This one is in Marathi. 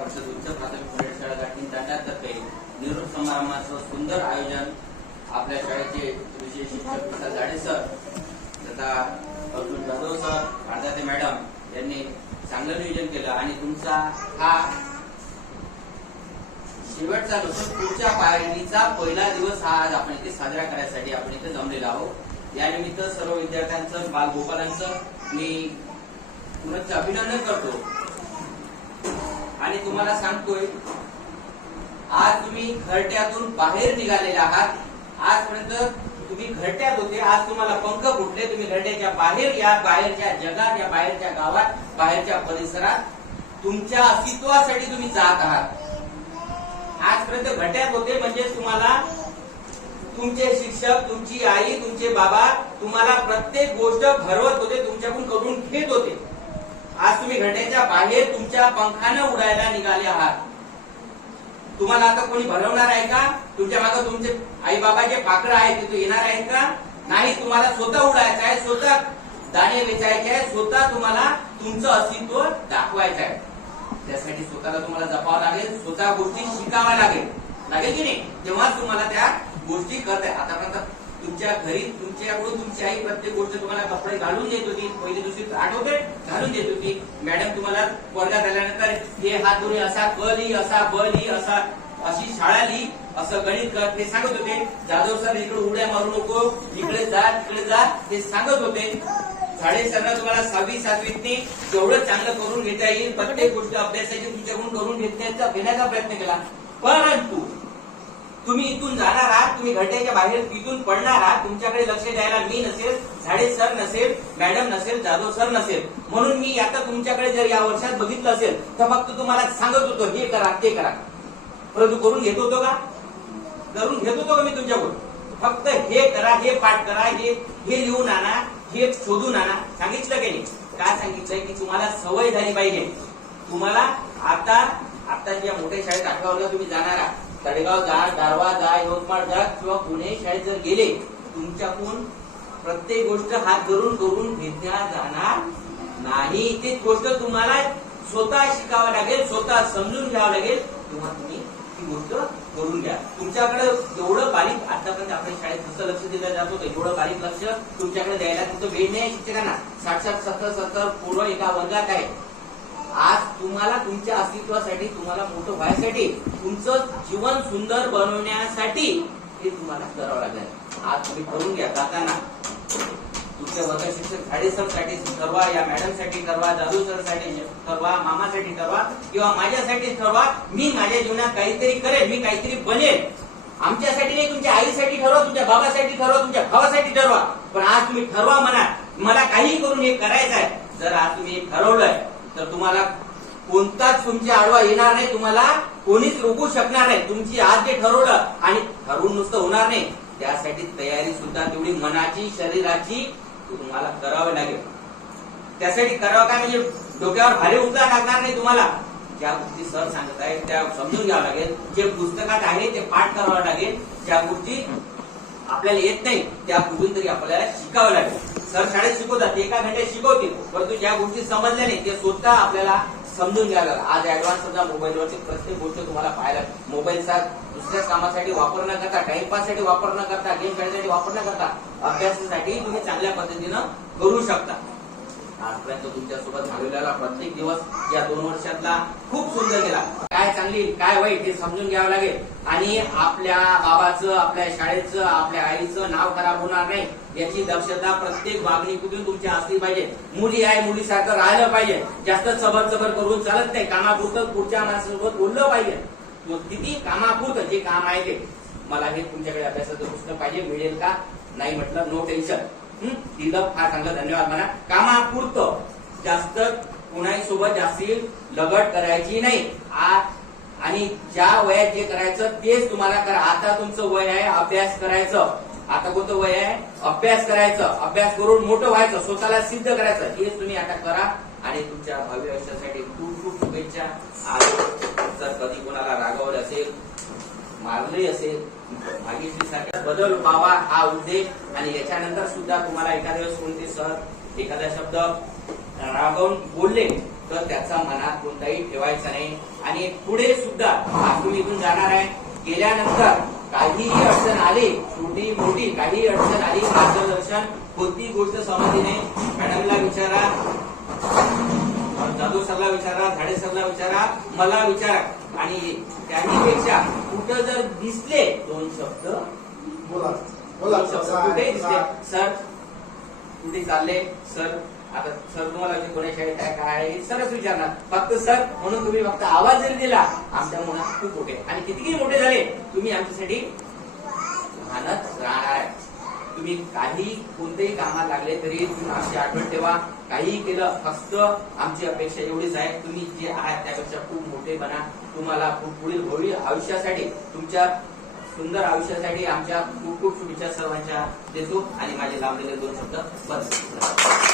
परिषद उच्च प्राथमिक प्रौढशाळा गाठी तांड्यातर्फे निवृत्त समारंभाचं सुंदर आयोजन आपल्या शाळेचे विशेष शिक्षक विशाल जाडे सर तथा अर्जुन जाधव सर भारदाते मॅडम यांनी चांगलं नियोजन केलं आणि तुमचा हा शेवटचा नसून पुढच्या पायरीचा पहिला दिवस हा आज आपण इथे साजरा करण्यासाठी आपण इथे जमलेलो आहोत। या निमित्त सर्व विद्यार्थ्यांचं बालगोपालांचं मी पुनश्च अभिनंदन करतो आणि तुम्हाला सांगतोय आज तुम्ही घरट्यातून बाहेर निघालेले आहात। आजपर्यंत तुम्ही घरट्यात होते, आज तुम्हाला पंख फुटले, तुम्ही घरट्याच्या बाहेर या, बाहेरच्या जगात या, बाहेरच्या गावात, बाहेरच्या परिसरात तुमच्या अस्तित्वासाठी तुम्ही जात आहात। आजपर्यंत घरट्यात होते म्हणजे तुम्हाला तुमचे शिक्षक, तुमची आई, तुमचे बाबा तुम्हाला प्रत्येक गोष्ट भरवत होते, तुमच्याकडून करून घेत होते। आज तुम्ही घरट्याच्या बाहेर तुमच्या पंखानं उडायला निघाले आहात। तुम्हाला आता कोणी भरवणार आहे का? तुमच्या मागे तुमचे आई बाबाचे पाखरं आहेत ते येणार आहेत का? नाही, तुम्हाला स्वतः उडायचं आहे, स्वतः दाणे वेचायचे आहे, स्वतः तुम्हाला तुमचं अस्तित्व दाखवायचं आहे। त्यासाठी स्वतःला तुम्हाला जपावं लागेल, स्वतः गोष्टी शिकाव्या लागेल की नाही? तेव्हा तुम्हाला त्या गोष्टी करताय। आतापर्यंत तुमच्या घरी तुमच्याकडून तुमची आई प्रत्येक गोष्ट तुम्हाला कपडे घालून देत होती, पहिली दुसरी आठवते घालून देत होती। मॅडम तुम्हाला वर्गात आल्यानंतर हे हात दोन्ही असा क लिही, असा ब लिही, असा अशी शाळा लिही, असं गणित कर ते सांगत होते। जाधव सर इकडे उड्या मारू नको, इकडे जा तिकडे जा ते सांगत होते। साडे सरनं तुम्हाला 6वी 7वीतनी जेवढं चांगलं करून घेता येईल प्रत्येक गोष्ट अभ्यासाची तुमच्याकडून करून घेण्याचा प्रयत्न केला। परंतु तुम्ही इथून जाणार आहात, तुम्ही घरट्याच्या बाहेर इथून पडणार आहात, तुमच्याकडे लक्ष द्यायला मी नसेल, झाडे सर नसेल, मॅडम नसेल, जाधव सर नसेल। म्हणून मी आता तुमच्याकडे जर या वर्षात बघितलं असेल तर फक्त तुम्हाला सांगत होतो हे करा ते करा, परंतु करून घेत होतो का? करून घेत होतो का मी तुमच्याकडून? फक्त हे करा, हे पाठ करा, हे लिहून आणा, हे शोधून आणा, सांगितलं की नाही? काय सांगितलंय की तुम्हाला सवय झाली पाहिजे। तुम्हाला आता ज्या मोठ्या शाळेत 8व्या वर्गात तुम्ही जाणार आहात, तळेगाव जा, दारवा जा, यवतमाळ जा किंवा पुणे शाळेत जर गेले, तुमच्याकडून प्रत्येक गोष्ट हात धरून करून घेतल्या जाणार नाही। ती गोष्ट तुम्हाला स्वतः शिकावं लागेल, स्वतः समजून घ्यावं लागेल, तेव्हा तुम्ही ती गोष्ट करून घ्या। तुमच्याकडे एवढं बारीक आतापर्यंत आपल्या शाळेत कसं लक्ष दिलं जात होतं, एवढं बारीक लक्ष तुमच्याकडे द्यायला तुमचं वेळ नाही शिक्षकांना। 60 70 पोरं एका वर्गात आहे। आज तुम्हाला तुमच्या अस्तित्वासाठी, तुम्हाला मोठं व्हायसाठी, तुमचं जीवन सुंदर बनवण्यासाठी हे तुम्हाला करावं लागेल। आज तुम्ही करून घ्या। जाताना तुमच्या वर्ग शिक्षक झाडे सर साठी ठरवा, या मॅडम साठी ठरवा, जाधव सर साठी ठरवा, मामासाठी ठरवा किंवा माझ्यासाठी ठरवा। मी माझ्या जीवनात काहीतरी करेल, मी काहीतरी बनेल। आमच्यासाठी नाही, तुमच्या आईसाठी ठरवा, तुमच्या बाबासाठी ठरवा, तुमच्या भावासाठी ठरवा, पण आज तुम्ही ठरवा मनात मला काही करून हे करायचं आहे। जर आज तुम्ही हे ठरवलंय तर तुम्हाला कोणताच तुमच्या आडवा येणार नाही, तुम्हाला कोणीच रोखू शकणार नाही। तुमची आज जे ठरवलं आणि ठरवून नुसतं होणार नाही, त्यासाठी तयारी सुद्धा तेवढी मनाची, शरीराची तुम्हाला करावं लागेल। त्यासाठी करावं काय म्हणजे डोक्यावर भारी उचला लागणार नाही तुम्हाला। ज्या गोष्टी सर सांगत आहेत त्या समजून घ्यावं लागेल, जे पुस्तकात आहे ते पाठ करावं लागेल, ज्या गोष्टी आपल्याला येत नाही त्या कुठून तरी आपल्याला शिकावं लागेल। सर शाळेत शिकवतात, एका घंट्यात शिकवतील, परंतु ज्या गोष्टी समजल्या नाही ते स्वतः आपल्याला समजून घ्यायला लागेल। आज ऍडव्हान्स समजा मोबाईलवरची प्रत्येक गोष्ट तुम्हाला पाहायला, मोबाईलचा दुसऱ्या कामासाठी वापर न करता, टाइमपाससाठी वापर न करता, गेम खेळण्यासाठी वापर न करता, अभ्यासासाठी तुम्ही चांगल्या पद्धतीनं करू शकता। आजपर्यंत तुमच्यासोबत घालवलेला प्रत्येक दिवस या 2 वर्षातला खूप सुंदर गेला। काय चांगली काय वाईट हे समजून घ्यावं लागेल आणि आपल्या बाबाचं, आपल्या शाळेचं, आपल्या आईचं नाव खराब होणार नाही याची दक्षता प्रत्येक वागणुकीतून तुमच्या असली पाहिजे। मुली आहे मुलीसारखं राहिलं पाहिजे, जास्त चबर करून चालत नाही, कामापुरतं पुढच्या माणसासोबत बोललं पाहिजे। किती कामापुरतं जे काम आहे ते, मला हे तुमच्याकडे अभ्यासाचं पुस्तक पाहिजे, मिळेल का? नाही म्हटलं नो टेन्शन, दिलं फार चांगलं, धन्यवाद म्हणा। कामापुरतं, जास्त कोणाही सोबत जास्ती लगट करायची नाही। आणि ज्या वयात जे करायचं तेच तुम्हाला करा। आता तुमचं वय आहे अभ्यास करायचं, आता कोणतं वय आहे? अभ्यास करायचं, अभ्यास करून मोठं व्हायचं, स्वतःला सिद्ध करायचं, हेच तुम्ही आता करा आणि तुमच्या भव्य आयुष्यासाठी खूप खूप शुभेच्छा। जर कधी कोणाला रागवलं असेल, मारले असेल, भाग्यश्री सारख्या बदल व्हावा हा उद्देश, आणि याच्यानंतर सुद्धा तुम्हाला एखाद्या वेळेस कोणते सर एखादा शब्द रागवून बोलले तर त्याचा मनात कोणताही ठेवायचा नाही. आणि पुढे सुद्धा आज तुम्ही इथून जाणार आहे, गेल्यानंतर काहीही अडचण आली, छोटी मोठी काही अडचण आली, मार्गदर्शन कोणती गोष्ट समजली नाही, मॅडमला विचारा, जाधव सरला विचारा, झाडे सरला विचारा, मला विचारा. आणि त्याहीपेक्षा कुठं जर दिसले दोन शब्द बोला कुठे दिसले, सर कुठे चालले, सर आता सर तुम्हाला कोणा शाळेत काय आहे सरच विचारणार, फक्त सर म्हणून तुम्ही फक्त आवाज जरी दिला आमच्या मनात खूप मोठे. आणि कितीही मोठे झाले तुम्ही आमच्यासाठी लहानच राहणार आहे. तुम्ही काही कोणतेही कामात लागले तरी तुम्ही आमची आठवण ठेवा. काही केलं फक्त आमची अपेक्षा एवढीच आहे, तुम्ही जे आहात त्यापेक्षा खूप मोठे बना. तुम्हाला पुढील भविष्य आयुष्यासाठी, तुमच्या सुंदर आयुष्यासाठी आमच्या खूप खूप शुभेच्छा सर्वांच्या देतो. आणि माझे लांबलेले दोन शब्द बस.